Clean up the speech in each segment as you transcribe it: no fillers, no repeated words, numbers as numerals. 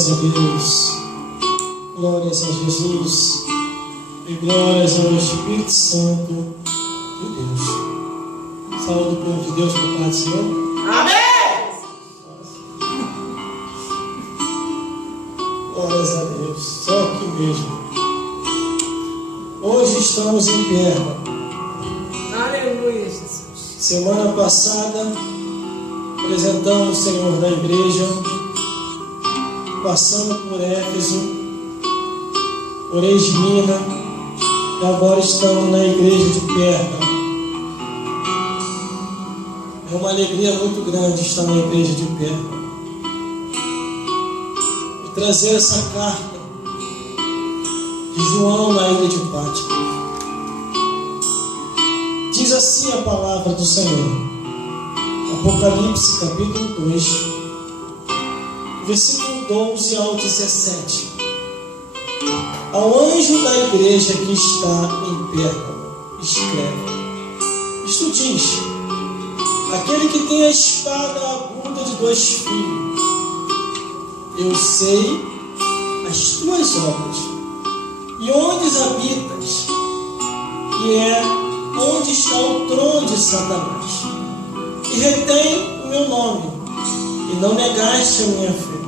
Glórias a Deus, glórias a Jesus e glórias ao Espírito Santo de Deus. Saúde o povo de Deus com a paz do Senhor. Amém! Glórias a Deus, só aqui mesmo. Hoje estamos em Perga. Aleluia, Jesus. Semana passada apresentamos o Senhor da igreja, passando por Éfeso, por Esmina, e agora estamos na igreja de Perga. É uma alegria muito grande estar na igreja de Perga e trazer essa carta de João na ilha de Patmos. Diz assim a palavra do Senhor, Apocalipse capítulo 2, versículo 12 ao 17. Ao anjo da igreja que está em Pérgamo, escreve: Isto diz: aquele que tem a espada aguda de 2 filhos. Eu sei as tuas obras, e onde habitas, que é onde está o trono de Satanás, e retém o meu nome, e não negaste a minha fé,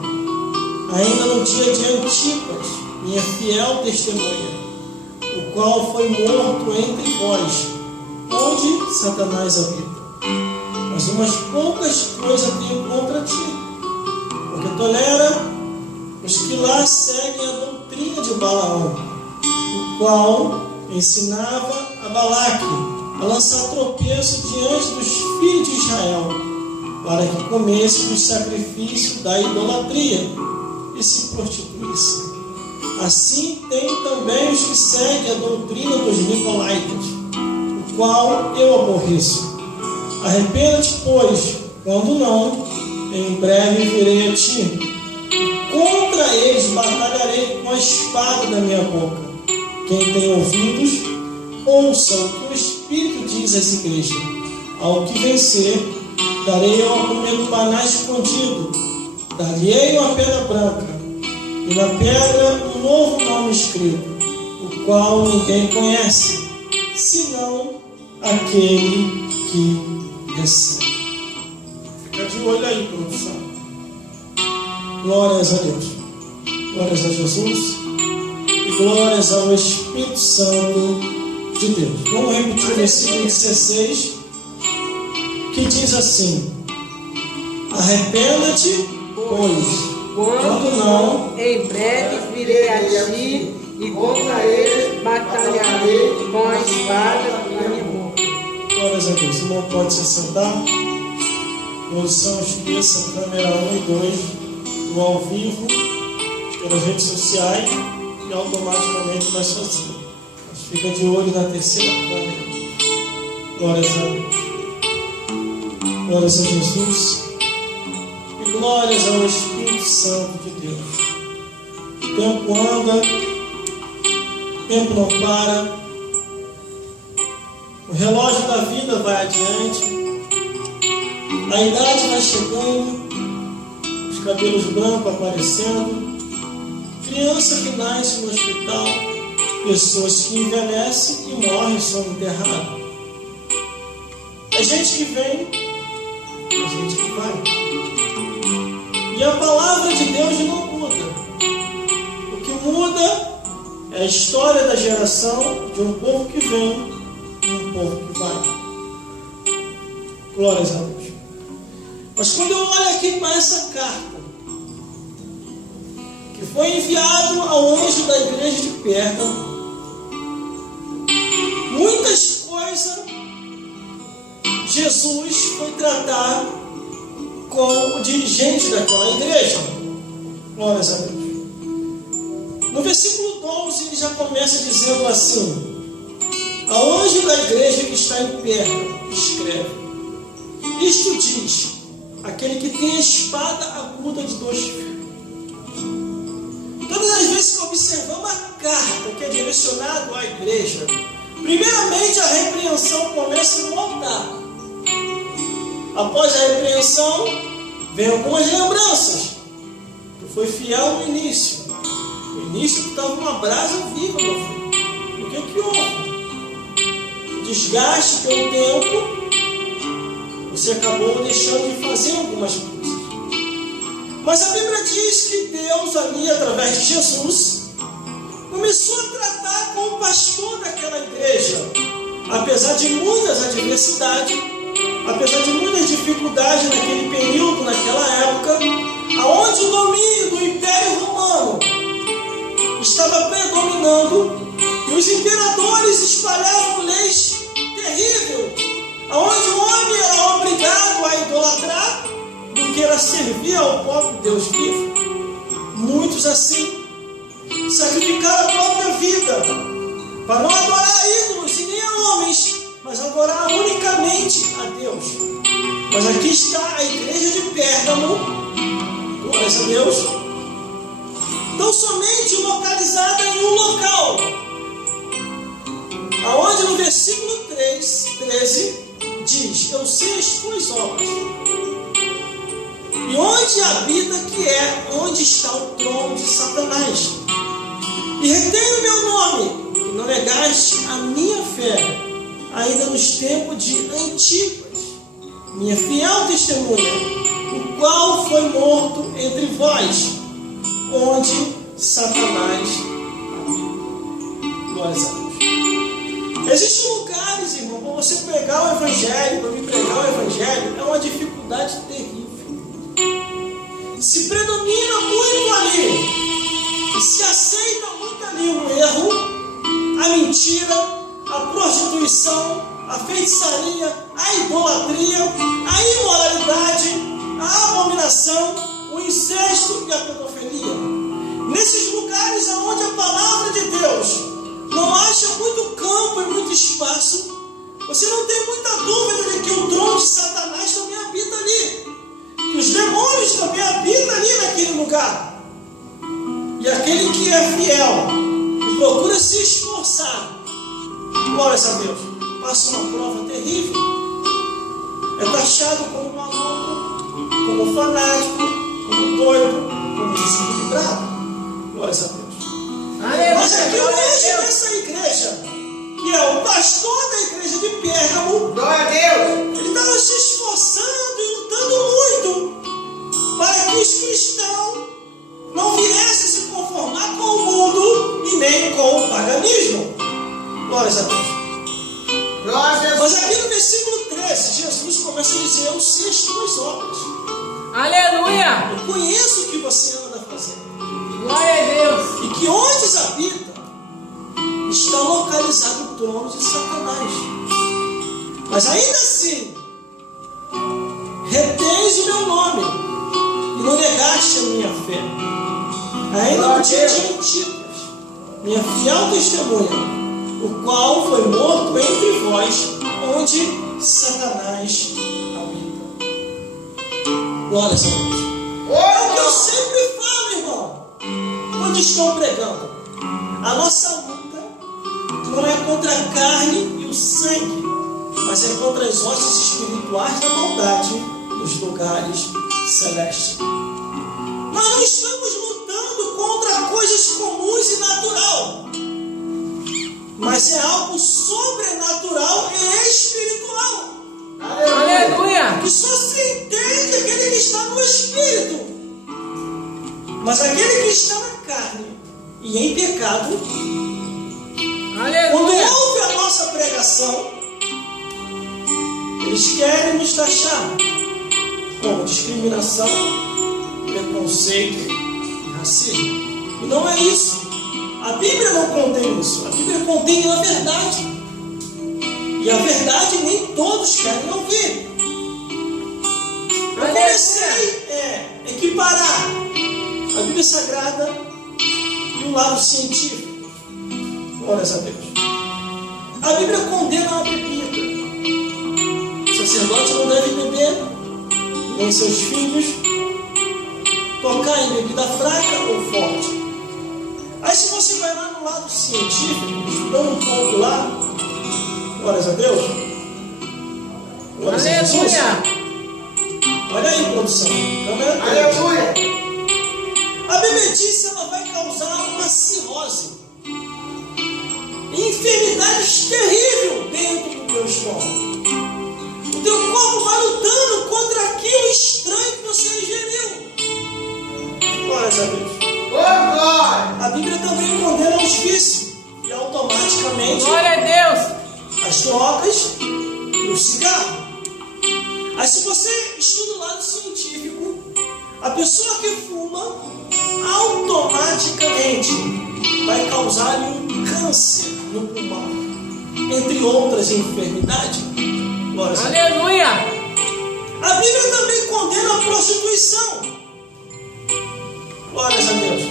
ainda no dia de Antipas, minha fiel testemunha, o qual foi morto entre vós, onde Satanás habita. Mas umas poucas coisas tenho contra ti, porque tolera os que lá seguem a doutrina de Balaão, o qual ensinava a Balaque a lançar tropeço diante dos filhos de Israel, para que comesse dos sacrifícios da idolatria e se prostituísse. Assim tem também os que seguem a doutrina dos Nicolaítas, o qual eu aborreço. Arrependa-te, pois, quando não, em breve virei a ti, e contra eles batalharei com a espada da minha boca. Quem tem ouvidos, ouça o que o Espírito diz às igrejas. Ao que vencer, darei eu a comer do maná escondido, dar-lhe-ei uma pedra branca, e na pedra um novo nome escrito, o qual ninguém conhece, senão aquele que recebe. Fica de olho aí, produção. Glórias a Deus, glórias a Jesus e glórias ao Espírito Santo de Deus. Vamos repetir o versículo 16, que diz assim: arrependa-te, pois, quando não, em breve virei a ti, e contra eles batalharei com a espada da minha boca. Glórias a Deus. O irmão pode se assentar. Posição esqueça, câmera 1 e 2, do ao vivo, pelas redes sociais, e automaticamente vai sozinho. Mas fica de olho na terceira câmera. Glórias a Deus. Glórias a Jesus. E glórias ao Espírito Santo de Deus. O tempo anda, o tempo não para, o relógio da vida vai adiante, a idade vai chegando, os cabelos brancos aparecendo, criança que nasce no hospital, pessoas que envelhecem e morrem e são enterradas. É gente que vem, é gente que vai. E a palavra de Deus não muda. O que muda é a história da geração de um povo que vem e um povo que vai. Glórias a Deus. Mas quando eu olho aqui para essa carta, que foi enviado ao anjo da igreja de Pérgamo, muitas coisas Jesus foi tratar com o dirigente daquela igreja. Glórias a Deus. No versículo 12 ele já começa dizendo assim: ao anjo da igreja que está em Pérgamo, escreve: isto diz aquele que tem a espada aguda de 2 fios. Todas as vezes que observamos a carta que é direcionada à igreja, primeiramente a repreensão começa no altar. Após a repreensão, vem algumas lembranças. foi fiel no início. No início estava uma brasa viva, meu filho. O que houve? Desgaste pelo tempo, você acabou deixando de fazer algumas coisas. Mas a Bíblia diz que Deus ali, através de Jesus, começou a tratar com o pastor daquela igreja. Apesar de muitas adversidades, apesar de muitas dificuldades naquele período, naquela época, aonde o domínio do Império Romano estava predominando e os imperadores espalhavam leis terríveis, aonde o homem era obrigado a idolatrar do que era servir ao próprio Deus vivo. Muitos assim sacrificaram a própria vida para não adorar ídolos e nem a homens, mas adorar unicamente a Deus. Mas aqui está a igreja de Pérgamo, glórias a Deus, tão somente localizada em um local, aonde no versículo 13 diz: eu sei as tuas obras, e onde habita, que é onde está o trono de Satanás, e retém o meu nome, e não negaste a minha fé, ainda nos tempos de Antipas, minha fiel testemunha, o qual foi morto entre vós, onde Satanás habita. Glórias a Deus. Existem lugares, irmão, para você pregar o Evangelho, para me pregar o Evangelho, é uma dificuldade terrível. Se predomina muito ali, e se aceita muito ali o erro, a mentira, a prostituição, a feitiçaria, a idolatria, a imoralidade, a abominação, o incesto e a pedofilia. Nesses lugares onde a palavra de Deus não acha muito campo e muito espaço, você não tem muita dúvida de que o trono de Satanás também habita ali, que os demônios também habitam ali naquele lugar. E aquele que é fiel, que procura se esforçar, glórias a Deus, passa uma prova terrível, é taxado como maluco, como fanático, como doido, como desequilibrado. Glórias a Deus. Mas aqui o anjo dessa igreja, que é o pastor da igreja de Pérgamo, glória a Deus, ele estava se esforçando e lutando muito para que os cristãos não viessem se conformar com o mundo e nem com o paganismo. Glórias a Deus. Mas aqui no versículo 13, Jesus começa a dizer: eu sei as tuas obras. aleluia, Eu conheço o que você anda fazendo. glória a Deus, E que onde habita está localizado o trono de Satanás. Mas ainda assim, retens o meu nome e não negaste a minha fé. Ainda no dia de Antipas, minha fiel testemunha, o qual foi morto entre vós, onde Satanás habita. Glória a Deus. É o que eu sempre falo, irmão, quando estou pregando. A nossa luta não é contra a carne e o sangue, mas é contra as hostes espirituais da maldade nos lugares celestes. Nós não estamos lutando contra coisas comuns e natural, mas é algo sobrenatural e espiritual. aleluia, Que só se entende aquele que está no espírito. Mas aquele que está na carne e em pecado, quando aleluia, ouve a nossa pregação, eles querem nos taxar com discriminação, preconceito e racismo. E não é isso. A Bíblia não contém isso. A Bíblia contém a verdade. E a verdade nem todos querem ouvir. Eu comecei a equiparar a Bíblia Sagrada e o lado científico. Glórias a Deus. A Bíblia condena a bebida. O sacerdote não deve beber, nem seus filhos, tocar em bebida fraca ou forte. Aí se você vai lá no lado científico, estudando um pouco lá, glórias a Deus. Glórias a Jesus. Olha aí, produção. Aleluia. A bebedice ela vai causar uma cirrose, enfermidades terríveis dentro do teu estômago. O teu corpo vai lutando contra aquilo estranho que você ingeriu. Glórias a Deus. A Bíblia também condena os vícios e automaticamente Glória a Deus. as drogas e o cigarro. Aí se você estuda o lado científico, a pessoa que fuma automaticamente vai causar-lhe um câncer no pulmão, entre outras enfermidades. Glória a Deus. Aleluia. A Bíblia também condena a prostituição. Glórias a Deus.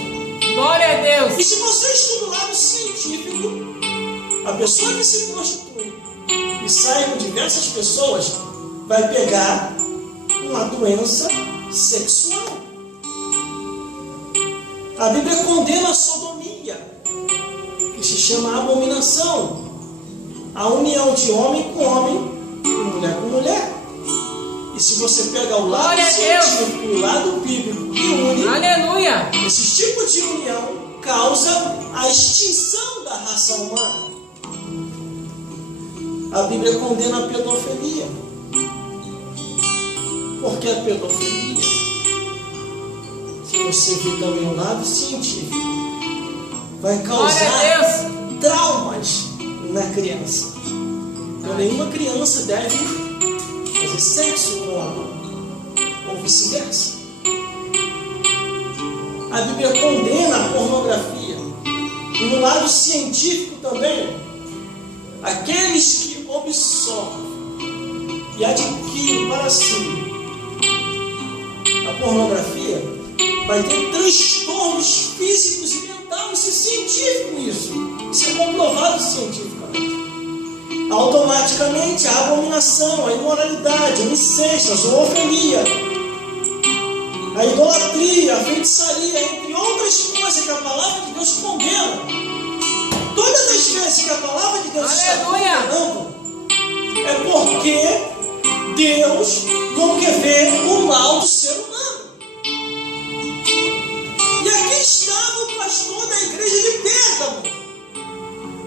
Glória a Deus. E se você estuda o lado científico, a pessoa que se prostitui e sai com diversas pessoas vai pegar uma doença sexual. A Bíblia condena a sodomia, que se chama abominação, a união de homem com homem e mulher com mulher. E se você pega o lado Glória a científico e o lado bíblico que une, Aleluia. esse tipo de união causa a extinção da raça humana. A Bíblia condena a pedofilia. Por que a pedofilia? Se você vir também o lado científico, vai Glória a causar Deus. traumas na criança. Então nenhuma criança deve fazer sexo com homem, ou vice-versa. A Bíblia condena a pornografia. E no lado científico também, aqueles que absorvem e adquirem para si a pornografia vai ter transtornos físicos e mentais. Isso é científico, isso é comprovado cientificamente. Automaticamente a abominação, a imoralidade, o incesto, a zoofilia, a idolatria, a feitiçaria, entre outras coisas que a palavra de Deus condena. Todas as vezes que a palavra de Deus está condenando, é porque Deus não quer ver o mal do ser humano. E aqui estava o pastor da igreja de Pérgamo,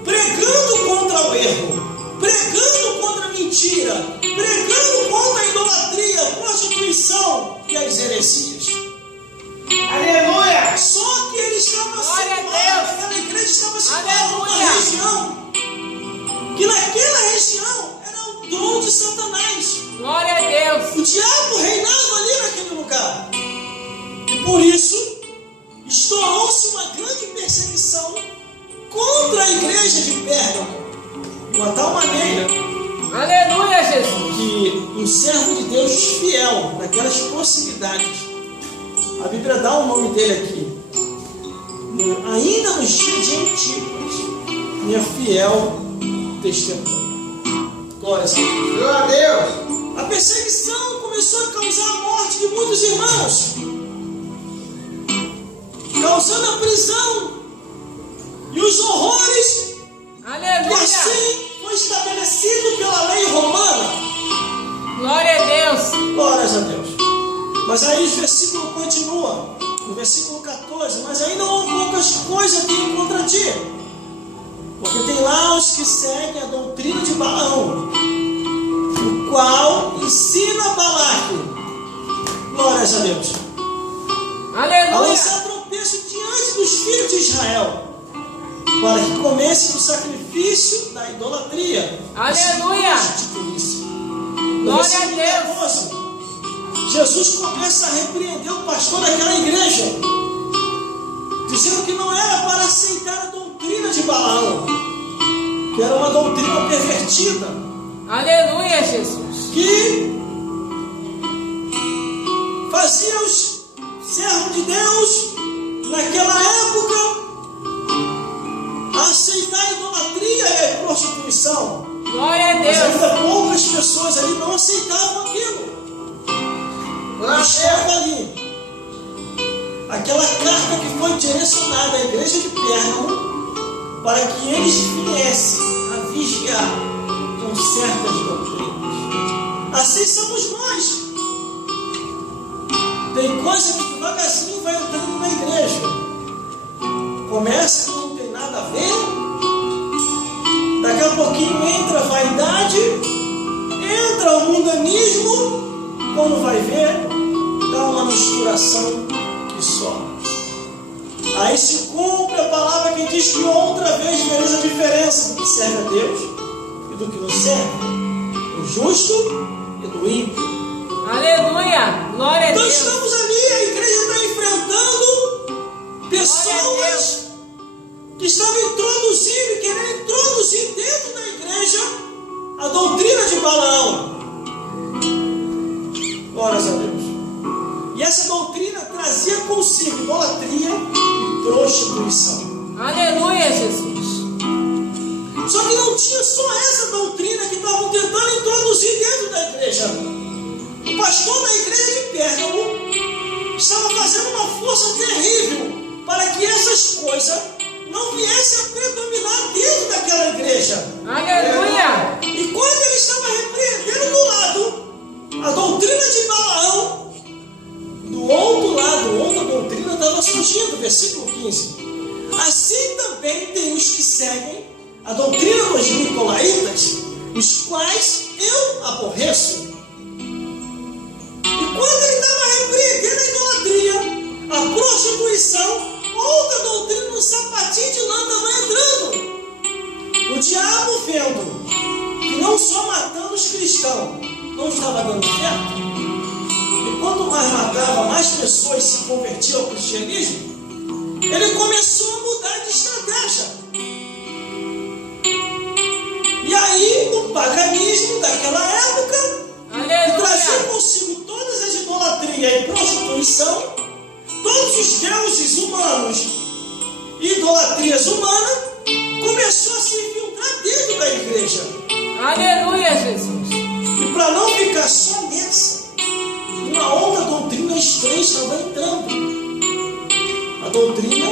pregando contra o erro, pregando contra a mentira, pregando contra a idolatria, a prostituição e as heresias. Aleluia. Só que ele estava Glória a situado, Deus. aquela igreja estava situada numa Aleluia. região, que naquela região era o dom de Satanás. Glória a Deus. O diabo reinava ali naquele lugar. E por isso, estourou-se uma grande perseguição contra a igreja de Pérgamo. De uma tal maneira Aleluia, Jesus. que um servo de Deus fiel naquelas proximidades, a Bíblia dá o nome dele aqui, ainda nos dias de Antípas, minha fiel testemunha. Glória a Deus. Glória a Deus. A perseguição começou a causar a morte de muitos irmãos, causando a prisão e os horrores. E Aleluia. assim foi estabelecido pela lei romana. Glória a Deus. Glórias a Deus. Mas aí o versículo continua, no versículo 14: mas ainda há poucas coisas tenho contra ti, porque tem lá os que seguem a doutrina de Balaão, o qual ensina Balaque, glórias a Deus, a Aleluia. lançar tropeço diante dos filhos de Israel, para que comecem o sacrifício da idolatria. Aleluia. No Glória a versículo Deus. 14, Jesus começa a repreender o pastor daquela igreja, dizendo que não era para aceitar a doutrina de Balaão, que era uma doutrina pervertida, Aleluia, Jesus. que fazia os servos de Deus naquela época aceitar a idolatria e a prostituição. Glória a Mas Deus. ainda poucas pessoas ali não aceitavam aquilo. Estava ali aquela carta que foi direcionada à igreja de Pérgamo para que eles viessem a vigiar com certas doutrinas. Assim somos nós. Tem coisa que devagarzinho vai entrando na igreja. coração que somos. Aí se cumpre a palavra que diz que outra vez vereis a diferença do que serve a Deus e do que não serve, do justo e do ímpio. Aleluia! Glória a Então Deus! estamos ali, a igreja está enfrentando pessoas que estavam introduzindo, querendo introduzir dentro da igreja a doutrina de Balaão. Glórias a Deus. E essa doutrina trazia consigo idolatria e prostituição. Aleluia, Jesus! Só que não tinha só essa doutrina que estavam tentando introduzir dentro da igreja. O pastor da igreja de Pérgamo estava fazendo uma força terrível para que essas coisas não viessem a predominar dentro daquela igreja. Aleluia! E quando ele estava repreendendo do lado a doutrina de Balaão, do outro lado, outra doutrina estava surgindo, versículo 15. Assim também tem os que seguem a doutrina dos nicolaítas, os quais eu aborreço. E quando ele estava repreendendo a idolatria, a prostituição, outra doutrina no sapatinho de lã estava entrando. O diabo vendo que não só matando os cristãos não estava dando certo, e quanto mais matava, mais pessoas se convertiam ao cristianismo, ele começou a mudar de estratégia. E aí o paganismo daquela época, que trazia consigo todas as idolatrias e prostituição, todos os deuses humanos e idolatrias humanas, começou a se infiltrar dentro da igreja. Aleluia, Jesus! E para não ficar só nessa, uma outra doutrina estranha estava entrando. A doutrina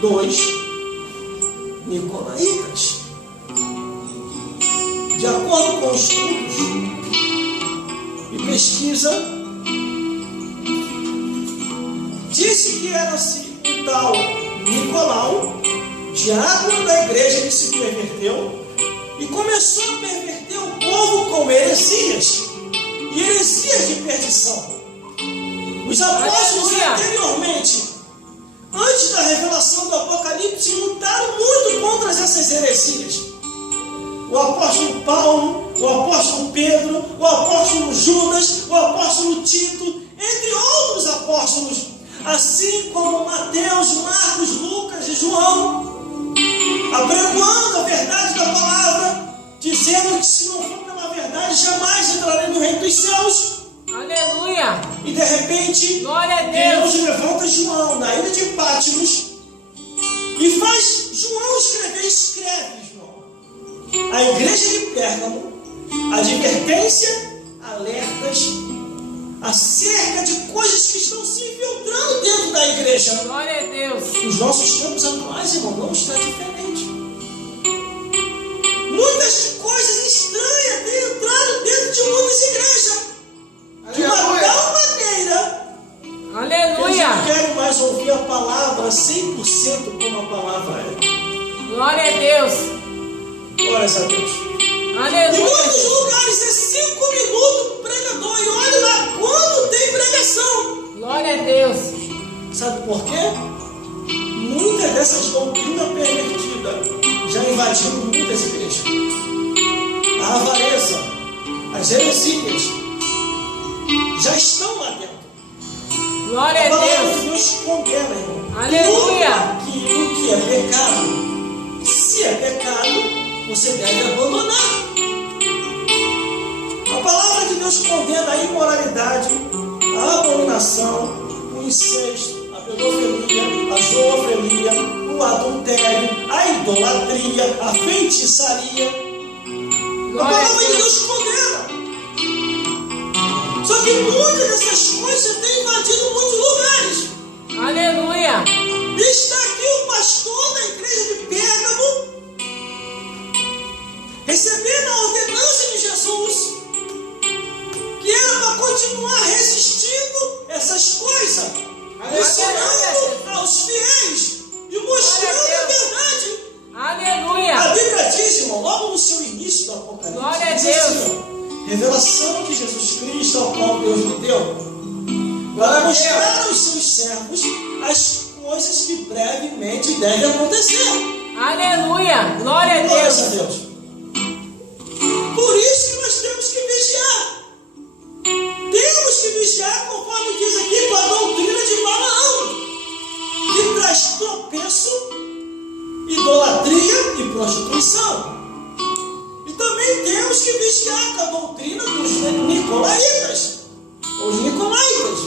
dos nicolaítas. De acordo com estudos e pesquisa, disse que era-se o tal Nicolau, diácono da igreja, que se perverteu e começou a perverter o povo com heresias e heresias de perdição. Os apóstolos anteriormente, antes da revelação do Apocalipse, lutaram muito contra essas heresias. O apóstolo Paulo, o apóstolo Pedro, o apóstolo Judas, o apóstolo Tito, entre outros apóstolos, assim como Mateus, Marcos, Lucas e João, apregoando a verdade da palavra, dizendo que se não for pela verdade, jamais entrarei no reino dos céus. Aleluia! E de repente, glória a Deus, levanta João na ilha de Patmos e faz João escreve, João, a igreja de Pérgamo, advertência, alertas acerca de coisas que estão se infiltrando dentro da igreja. Glória a Deus. Os nossos tempos atuais, irmão, não está diferente. Muitas coisas estranhas têm entrado dentro de muitas igrejas. De uma tal maneira, eles não querem mais ouvir a palavra 100% como a palavra é. Glória a Deus. Glórias a Deus. Aleluia. Em muitos lugares é 5 minutos pregador, e olha lá quando tem pregação. Glória a Deus. Sabe por quê? Muitas dessas doutrinas pervertidas já invadiram muitas igrejas. A avareza, as heresias já estão lá dentro. Glória a Deus. Deus condena, irmão. Aleluia. Tudo aquilo que é pecado, se é pecado, você deve abandonar. A palavra de Deus condena a imoralidade, a abominação, o incesto, a pedofilia, a zoofilia, o adultério, a idolatria, a feitiçaria. A palavra de Deus condena. Só que muitas dessas coisas têm invadido muitos lugares. Aleluia. E está aqui o pastor da igreja de Pérgamo, recebendo a ordenança de Jesus, que era para continuar resistindo essas coisas, ensinando aos fiéis e mostrando a verdade. Aleluia. A Bíblia diz, irmão, logo no seu início do Apocalipse, glória a diz Deus. assim, revelação de Jesus Cristo, ao qual Deus lhe deu, para mostrar aos seus servos as coisas que brevemente devem acontecer. Aleluia! Glória a Glórias Deus! a Deus. Por isso que nós temos que vigiar. Temos que vigiar, conforme diz aqui, com a doutrina de Balaão, que traz tropeço, idolatria e prostituição. E também temos que vigiar com a doutrina dos nicolaítas, os nicolaítas,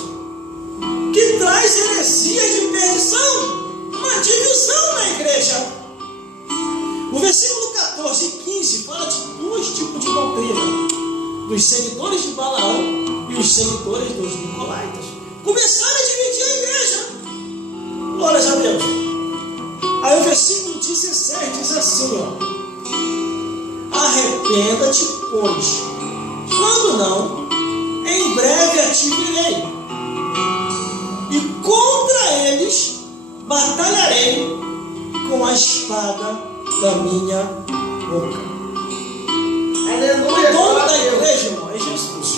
que traz heresias de perdição, uma divisão na igreja. O versículo 14 e 15 fala de dois tipos de doutrina: dos seguidores de Balaão e os seguidores dos nicolaítas. Começaram a dividir a igreja. Glórias a Deus. Aí o versículo 16 diz assim, ó: arrependa-te, pois, quando não, em breve a te virei, e contra eles batalharei com a espada da minha boca. Aleluia! O dono Glória a da Deus. igreja, irmão, é Jesus.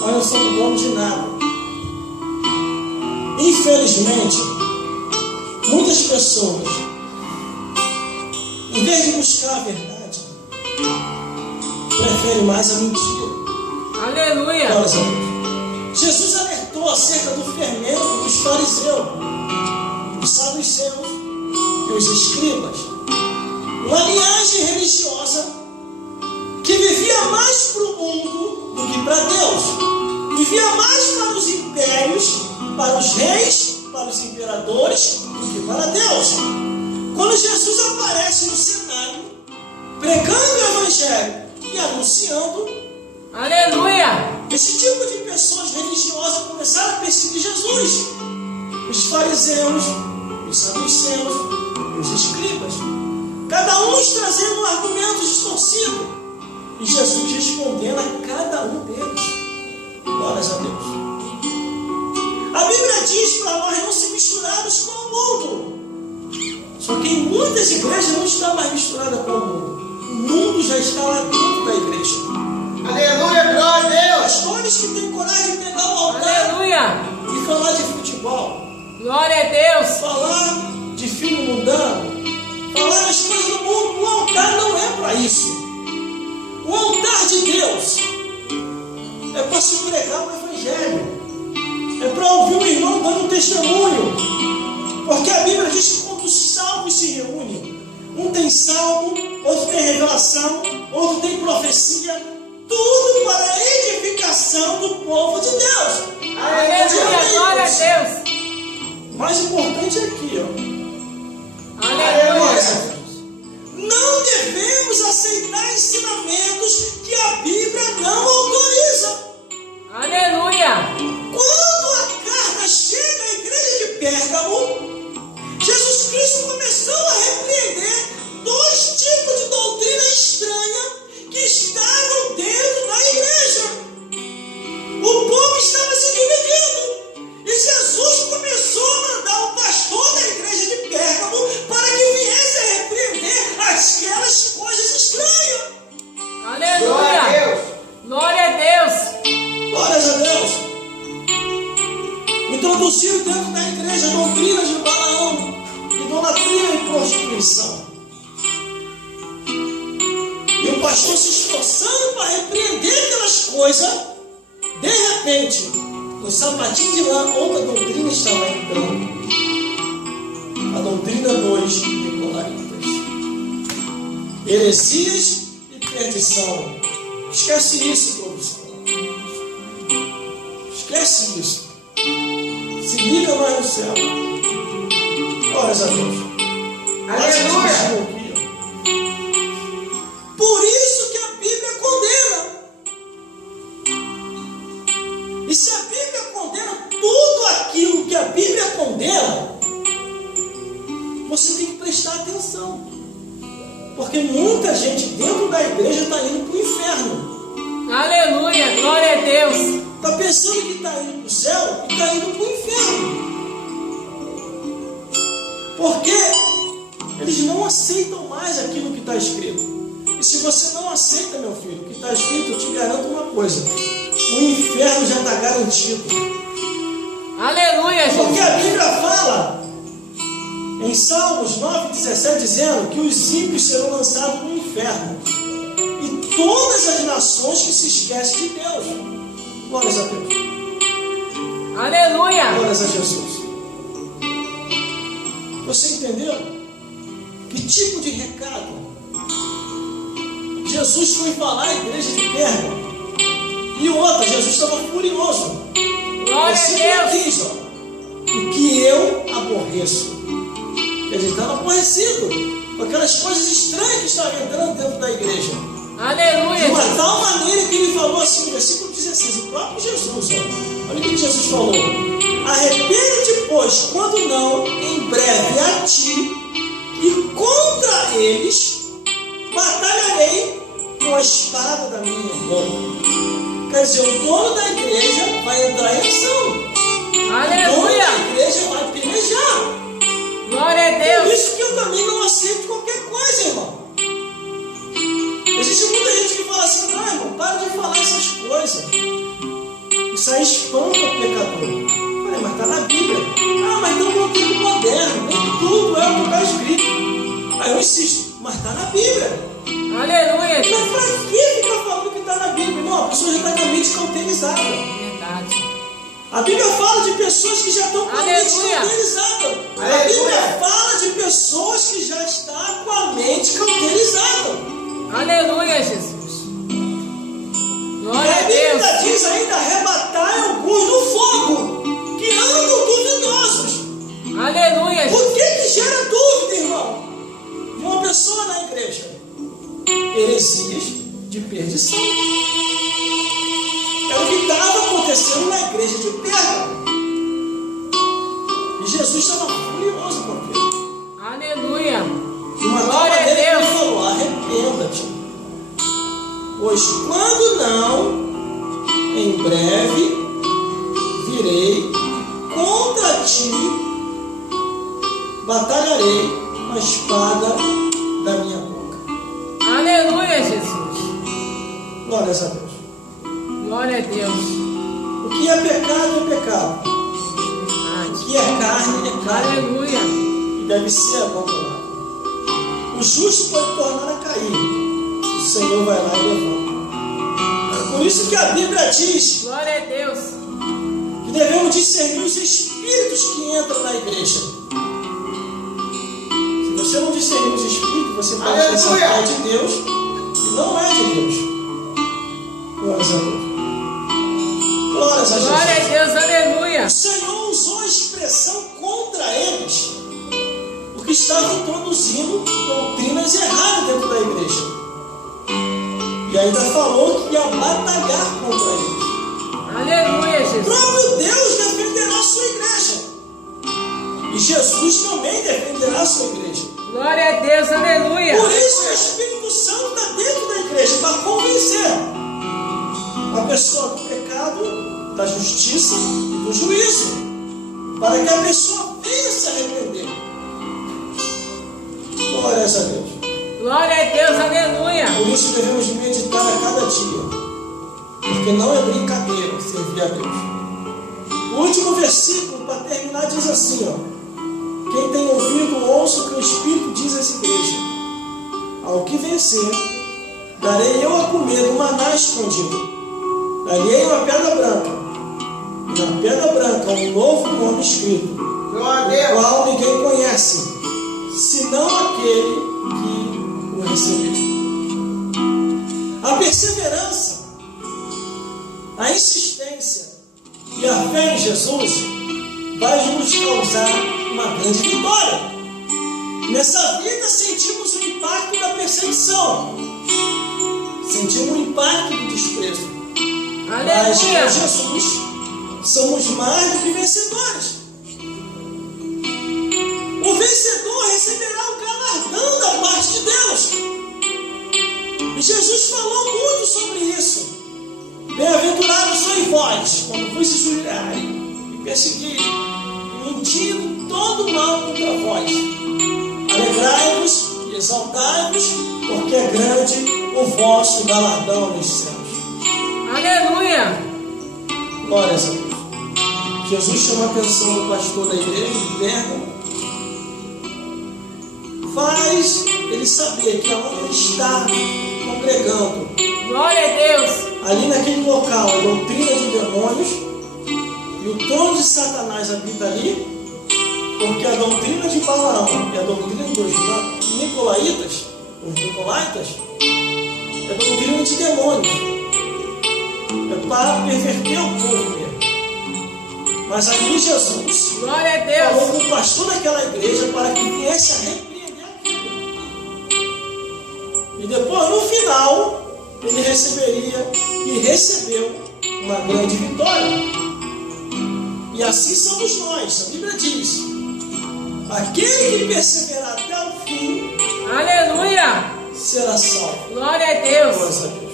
Nós não somos donos de nada. Infelizmente, muitas pessoas, em vez de buscar a verdade, preferem mais a mentira. Aleluia! Glórias a Deus. Jesus alertou acerca do fermento dos fariseus, dos saduceus e os escribas, uma linhagem religiosa que vivia mais para o mundo do que para Deus, vivia mais para os impérios, para os reis, para os imperadores, do que para Deus. Quando Jesus aparece no cenário, pregando o Evangelho e anunciando, Aleluia! esse tipo de pessoas religiosas começaram a perseguir Jesus. Os fariseus, os saduceus e os escribas, cada um trazendo um argumento distorcido, e Jesus respondendo a cada um deles. Glórias a Deus. A Bíblia diz para nós não se misturarmos com o mundo. Só que em muitas igrejas não está mais misturada com o mundo. O mundo já está lá dentro da igreja. Aleluia! Glória a Deus! Pastores que têm coragem de pegar o altar Aleluia! e falar de futebol, Glória a Deus! falar de filho mundano, falar as coisas do mundo. O altar não é para isso. O altar de Deus é para se pregar o Evangelho, é para ouvir o irmão dando um testemunho, porque a Bíblia diz que quando os salvos se reúnem, um tem salmo, outro tem revelação, outro tem profecia, tudo para a edificação do povo de Deus. Aleluia! Glória a Deus! O mais importante é aqui, ó. Aleluia! Não devemos aceitar ensinamentos que a Bíblia não autoriza. Aleluia! Quando a carta chega à igreja de Pérgamo, Jesus Cristo começou a repreender dois tipos de doutrina estranha que estavam dentro da igreja. O povo estava se dividindo, e Jesus começou a mandar o pastor da igreja de Pérgamo para que viesse a repreender aquelas coisas estranhas. Aleluia! Glória a Deus! Glórias a Deus. Introduziram dentro da igreja doutrinas de Balaão, idolatria e prostituição. E o pastor se esforçando para repreender aquelas coisas, de repente, no sapatinho de lã, outra doutrina estava entrando. A doutrina dos nicolaítas. Heresias e perdição. Esquece isso, produção. Esquece isso. Se liga mais no céu. Glórias a Deus. Aleluia! Por isso que a Bíblia condena. E se a Bíblia condena tudo aquilo que a Bíblia condena, você tem que prestar atenção. Porque muita gente dentro da igreja está indo para o inferno. Aleluia! Glória a Deus! Está pensando que está indo para o céu e está indo para o inferno. Porque eles não aceitam mais aquilo que está escrito. E se você não aceita, meu filho, o que está escrito, eu te garanto uma coisa: o inferno já está garantido. Aleluia, Porque Jesus. a Bíblia fala em Salmos 9,17, dizendo que os ímpios serão lançados no inferno. E todas as nações que se esquecem de Deus. Glórias a Deus. Aleluia. Glórias a Jesus. Você entendeu? Que tipo de recado Jesus foi falar à igreja de Pérgamo? E outra, Jesus estava furioso. Glória a Deus. Diz, ó, o que eu aborreço. Ele estava aborrecido com aquelas coisas estranhas que estavam entrando dentro da igreja. Aleluia. De uma tal maneira que ele falou assim, no versículo 16, o próprio Jesus, ó, olha o que Jesus falou: arrepende-te, pois, quando não, em breve a ti, e contra eles batalharei com a espada da minha boca. Quer dizer, o dono da igreja vai entrar em ação. Aleluia. O dono da igreja vai pelejar. Glória a Por Deus. isso que eu também não aceito qualquer coisa, irmão. Existe muita gente que fala assim: não, irmão, para de falar essas coisas. Isso aí espanta o pecador. Eu falei, mas está na Bíblia. Ah, mas estamos no tempo moderno, nem tudo é o que está escrito. Aí eu insisto, mas está na Bíblia. Aleluia. Mas para que ficar falando que está na Bíblia? Não, a pessoa já está com a mente cauterizada. Verdade. A Bíblia fala de pessoas que já estão com a mente Aleluia. cauterizada. A Aleluia. Bíblia fala de pessoas que já estão com a mente cauterizada. Aleluia, Jesus. E Glória a a Bíblia Deus. diz ainda: arrebatai alguns do fogo, que andam duvidosos. Aleluia, Por Jesus. que gera dúvida, irmão, de uma pessoa na igreja? Heresias de perdição. É o que estava acontecendo na igreja de Pérgamo. E Jesus estava furioso com aquilo. Aleluia. De uma tal Glória a maneira que ele Deus. falou: arrependa-te, pois quando não, em breve virei contra ti, batalharei com a espada da minha boca. Aleluia, Jesus. Glórias a Deus. Glória a Deus. O que é pecado é pecado. O que é carne é carne. Aleluia. E deve ser abandonado. O justo pode tornar a cair. O Senhor vai lá e levanta. Por isso que a Bíblia diz Glória a Deus. que devemos discernir os espíritos que entram na igreja. Se você não discernir os espíritos, você pode pensar que é de Deus e não é de Deus. Glórias a Deus. Glórias a Jesus. Glória a Deus. Aleluia. O Senhor usou a expressão contra eles, porque estava introduzindo doutrinas erradas dentro da igreja. E ainda falou que ia batalhar contra eles. Aleluia, O Jesus. próprio Deus defenderá a sua igreja. E Jesus também defenderá a sua igreja. Glória a Deus. Aleluia. Por isso o Espírito Santo está dentro da igreja para convencer a pessoa do pecado, da justiça e do juízo, para que a pessoa venha se arrepender. Glórias a Deus. Glória a Deus. Aleluia. Por isso devemos meditar a cada dia, porque não é brincadeira servir a Deus. O último versículo, para terminar, diz assim, ó: quem tem ouvido, ouça o que o Espírito diz às igrejas. Ao que vencer, darei eu a comer do maná escondido. Darei uma pedra branca, e na pedra branca um novo nome escrito, o qual ninguém conhece, senão aquele que o recebeu. A perseverança, a insistência e a fé em Jesus vai nos causar uma grande vitória. Nessa vida sentimos o impacto da perseguição, sentimos o impacto do desprezo. Mas com Aleluia. Jesus somos mais do que vencedores. O vencedor receberá o galardão da parte de Deus. E Jesus falou muito sobre isso. Bem-aventurados sois vós, quando vos injuriarem e perseguirem, mentindo todo mal contra vós. Alegrai-vos e exaltai-vos, porque é grande o vosso galardão nos céus. Aleluia. Glórias a Deus. Jesus chama a atenção do pastor da igreja de Pérgamo, faz ele saber que aonde ele está congregando, Glória a Deus. ali naquele local, a doutrina de demônios, e o trono de Satanás habita ali, porque a doutrina de Balaão e a doutrina dos Nicolaitas, é doutrina de demônios, é para perverter o povo mesmo. Mas ali Jesus Glória a Deus. falou com o pastor daquela igreja para que viesse a repreender aquilo. E depois, no final, ele receberia e recebeu uma grande vitória. E assim somos nós. A Bíblia diz: aquele que perseverar até o fim Aleluia. será salvo. Glória a Deus. Glória a Deus.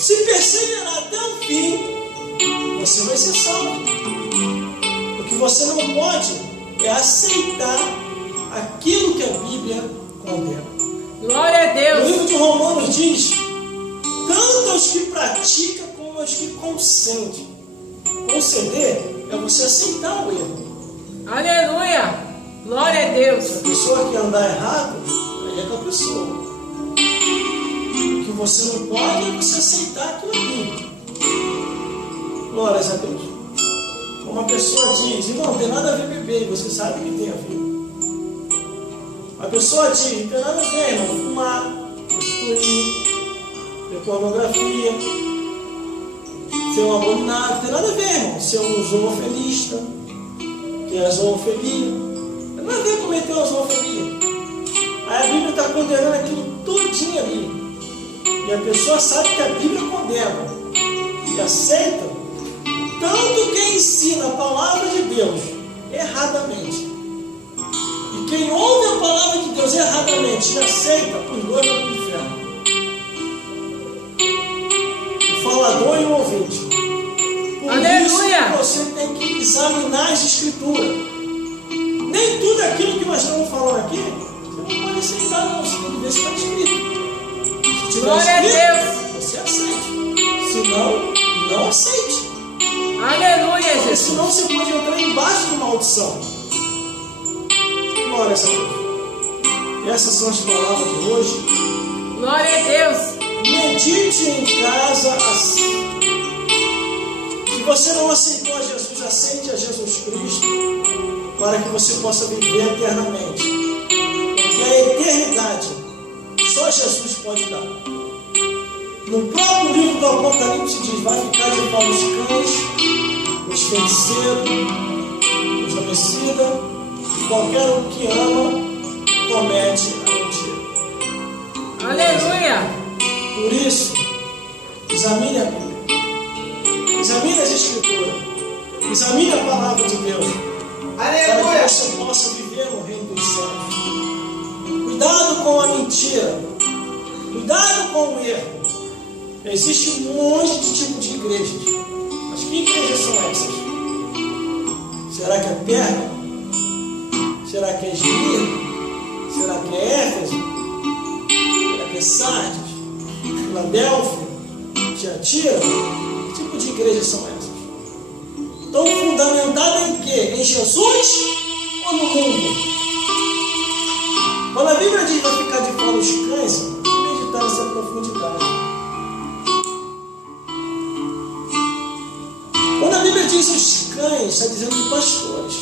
Se perseverar até o fim, você vai ser salvo. O que você não pode é aceitar aquilo que a Bíblia condena. Glória a O Deus. livro de Romanos diz: tanto aos que praticam como aos que consentem. Conceder é você aceitar o erro. Aleluia. Glória a Se Deus. a pessoa quer andar errado, aí é com a pessoa. O que você não pode é você aceitar aquilo ali. Glórias a Deus. Uma pessoa diz: não tem nada a ver beber, e você sabe que tem a ver. A pessoa diz: não tem nada a ver, irmão, fumar, prostituir, ter pornografia, ser um abominável, não tem nada a ver, irmão, ser um zoofilista, que é a zoofilia, não tem nada a ver cometer uma zoofilia. Aí a Bíblia está condenando aquilo todinho ali, e a pessoa sabe que a Bíblia condena e aceita. Tanto quem ensina a palavra de Deus erradamente e quem ouve a palavra de Deus erradamente e aceita, os dois vão para o inferno. O falador e o ouvinte. Por Aleluia. isso que você tem que examinar as escrituras. Nem tudo aquilo que nós estamos falando aqui você não pode aceitar, não. Você tem que ver se está escrito. Se tiver Glória a escrito, Deus. você aceite. Se não, não aceite. Aleluia, Porque Jesus. senão você pode entrar embaixo de maldição. Glória a Deus. Essas são as palavras de hoje. Glória a Deus. Medite em casa assim. Se você não aceitou a Jesus, aceite a Jesus Cristo, para que você possa viver eternamente. Porque a eternidade só Jesus pode dar. No próprio livro do Apocalipse diz: vai ficar de pau os cães, os feiticeiros, os homicidas, e qualquer um que ama comete a mentira. Aleluia. Por isso, examine a Bíblia, examine as Escrituras, examine a palavra de Deus, para que você possa viver no reino dos céus. Cuidado com a mentira, cuidado com o erro. Existe um monte de tipo de igrejas. Mas que igrejas são essas? Será que é Pérgamo? Será que é Esmirna? Será que é Éfeso? Será que é Sardes? Filadélfia? Tiatira? Que tipo de igrejas são essas? Estão fundamentadas em quê? Em Jesus ou no mundo? Quando a Bíblia diz vai ficar de fora os cães, meditar nessa profundidade. Quando a Bíblia diz os cães, está dizendo de pastores.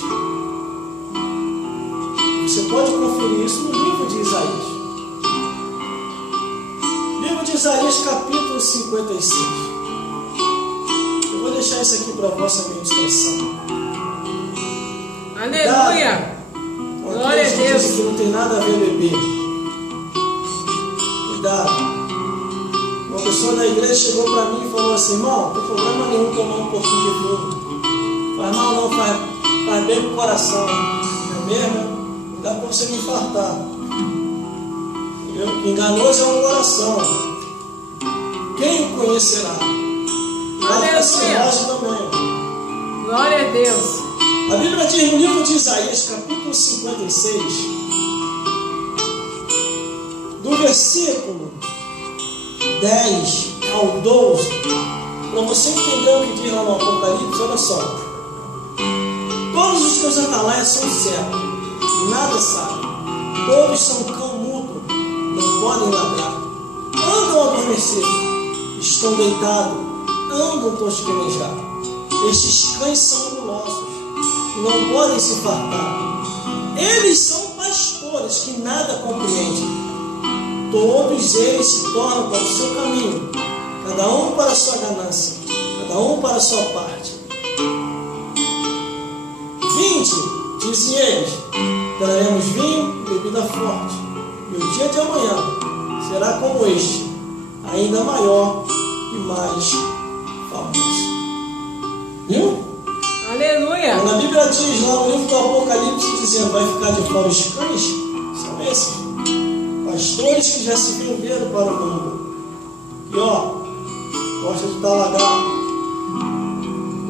Você pode conferir isso no livro de Isaías. Livro de Isaías, capítulo 56. Eu vou deixar isso aqui para a vossa meditação. Aleluia. Glória a Deus. Que não tem nada a ver beber. Cuidado. Uma pessoa da igreja chegou para mim e falou assim: irmão, não tem problema nenhum tomar um pouquinho de vinho. Faz mal não, faz bem pro coração. Não é mesmo? Não dá para você me infartar. Enganoso é o coração. Quem o conhecerá? Aleluia. Também. Glória a Deus. A Bíblia diz no livro de Isaías, capítulo 56, do versículo 10 ao 12, para você entender o que diz lá no Apocalipse, olha só. Todos os teus atalaias são cegos, nada sabem. Todos são cão mudo, não podem ladrar. Andam adormecidos, estão deitados, andam tosquenejar. Estes cães são gulosos, não podem se fartar. Eles são pastores que nada compreendem. Todos eles se tornam para o seu caminho, cada um para a sua ganância, cada um para a sua parte. Vinde, dizem eles, daremos vinho e bebida forte, e o dia de amanhã será como este, ainda maior e mais famoso. Viu? Aleluia. Quando a Bíblia diz lá no livro do Apocalipse, dizendo vai ficar de fora os cães, são esses pastores que já se venderam para o mundo. E gosta de talagar.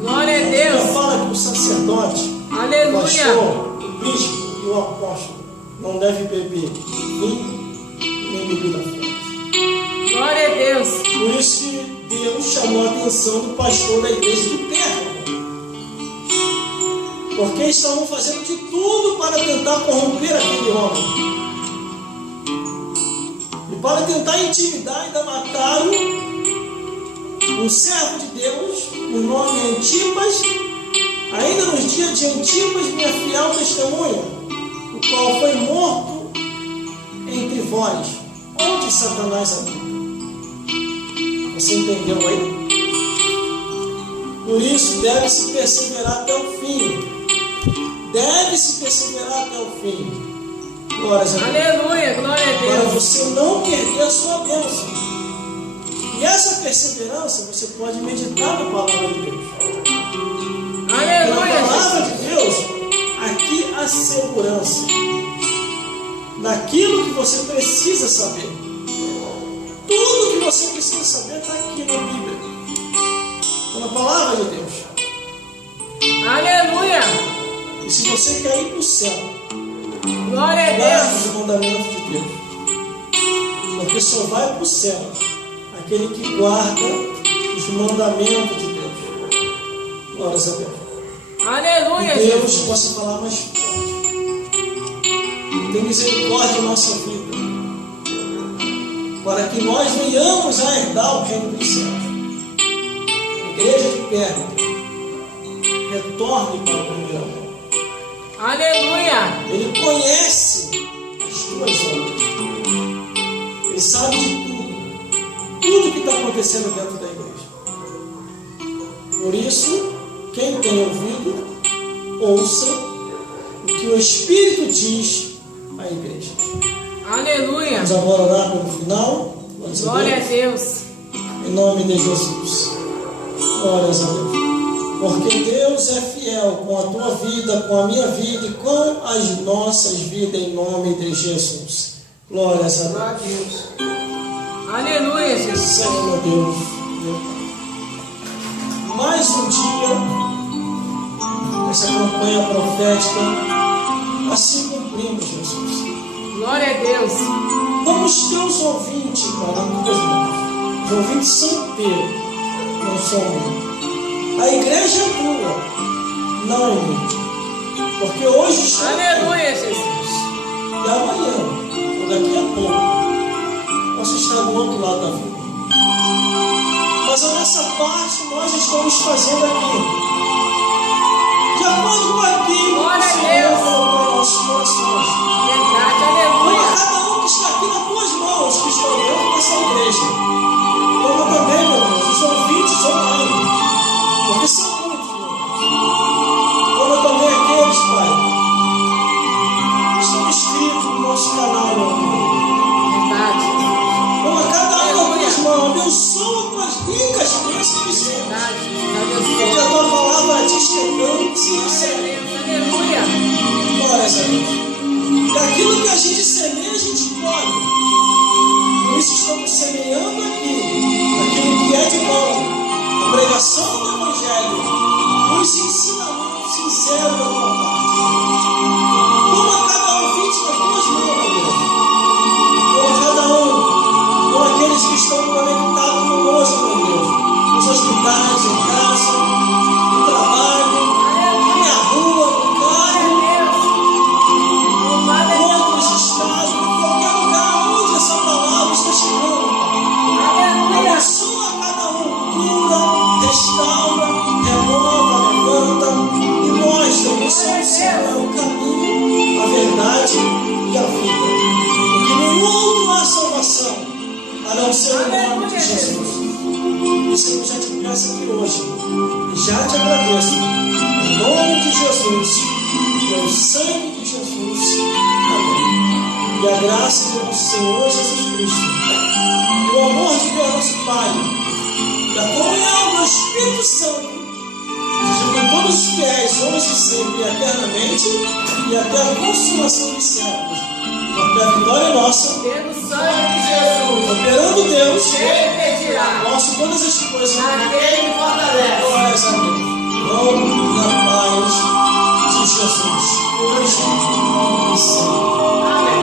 Glória a Deus. Ela fala que o sacerdote, Aleluia. o pastor, o bispo e o apóstolo não devem beber vinho nem bebida forte. Glória a Deus. Por isso que Deus chamou a atenção do pastor da igreja de Pérgamo. Porque estavam fazendo de tudo para tentar corromper aquele homem. E para tentar intimidar, ainda mataram um servo de Deus, o nome é Antipas, ainda nos dias de Antipas, minha fiel testemunha, o qual foi morto entre vós, onde Satanás habita. Você entendeu aí? Por isso, deve-se perseverar até o fim. Deve-se perseverar até o fim. Glórias a Deus. Aleluia, glória a Para Deus. você não perder a sua bênção. E essa perseverança você pode meditar na palavra de Deus. Na Aleluia. palavra de Deus, aqui há segurança naquilo que você precisa saber. Tudo que você precisa saber está aqui na Bíblia, na palavra de Deus. Aleluia. E se você quer ir para o céu, Glória a guarde Deus. os mandamentos de Deus. Porque só vai para o céu aquele que guarda os mandamentos de Deus. Glórias a Deus. Aleluia. Que Deus Jesus. possa falar mais forte. Tem misericórdia em nossa vida, para que nós venhamos a herdar o reino dos céus. A igreja de Pérgamo, retorne para o primeiro amor. Aleluia. Ele conhece as tuas obras. Ele sabe de tudo que está acontecendo dentro da igreja. Por isso, quem tem ouvido, ouça o que o Espírito diz à igreja. Aleluia. Vamos agora orar pelo final. Glória a Deus. Em nome de Jesus. Glórias a Deus. Porque Deus é fiel com a tua vida, com a minha vida e com as nossas vidas, em nome de Jesus. Glórias a Deus. Aleluia, Jesus. Senhor meu Deus, meu Pai. Mais um dia, essa campanha profética, assim cumprimos, Jesus. Glória a Deus. Vamos teus ouvintes, Pai, nas tuas mãos. Os ouvintes são teus, não são meus. A igreja é tua, não é minha. Porque hoje está Aleluia, Jesus. e amanhã, ou daqui a pouco, posso estar do outro lado da vida. Mas a nossa parte nós estamos fazendo aqui, de acordo com aquilo Glória que a o Senhor Deus. colocou em nossos corações. Verdade, Toma aleluia. cada um que está aqui nas tuas mãos, que estão dentro dessa igreja. Toma também, meu Deus, os ouvintes online, porque são muitos, meu Deus. Toma também aqueles, Pai, que estão inscritos no nosso canal, meu Deus. Verdade, Toma cada um Aleluia. das tuas mãos, abençoa com as ricas bênçãos, Senhor. verdade. Porque Abençoa. a tua palavra diz que é grande, sim, Glória a Senhor. Deus. Aleluia. Glórias a Deus. E aquilo que a gente semeia, a gente colhe. Por isso estamos semeando aqui, aquilo que é de bom, a pregação do Evangelho, os ensinamentos sinceros da tua parte. Toma cada ouvinte nas tuas mãos, meu Deus. Toma cada um, com aqueles que estão conectados conosco, meu Deus, nos hospitais, em casa, no trabalho, na rua, restaura, renova, levanta e mostra que só o Senhor é o caminho, a verdade e a vida. Porque nenhum outro há salvação a não ser o nome de Jesus. Isso eu já te peço aqui hoje e já te agradeço. Em nome de Jesus, pelo sangue de Jesus. Amém. E a graça do nosso Senhor Jesus Cristo, e o amor de Deus nosso Pai, e a comunhão do Espírito Santo, seja com todos os fiéis, hoje, sempre e eternamente, e até a consumação dos séculos. Porque a vitória é nossa. Pelo sangue de Jesus. Operando Deus, Ele pedirá. posso todas as coisas. Naquele que fortalece. Glórias a Deus. Vão na paz de Jesus. Hoje e sempre. Amém.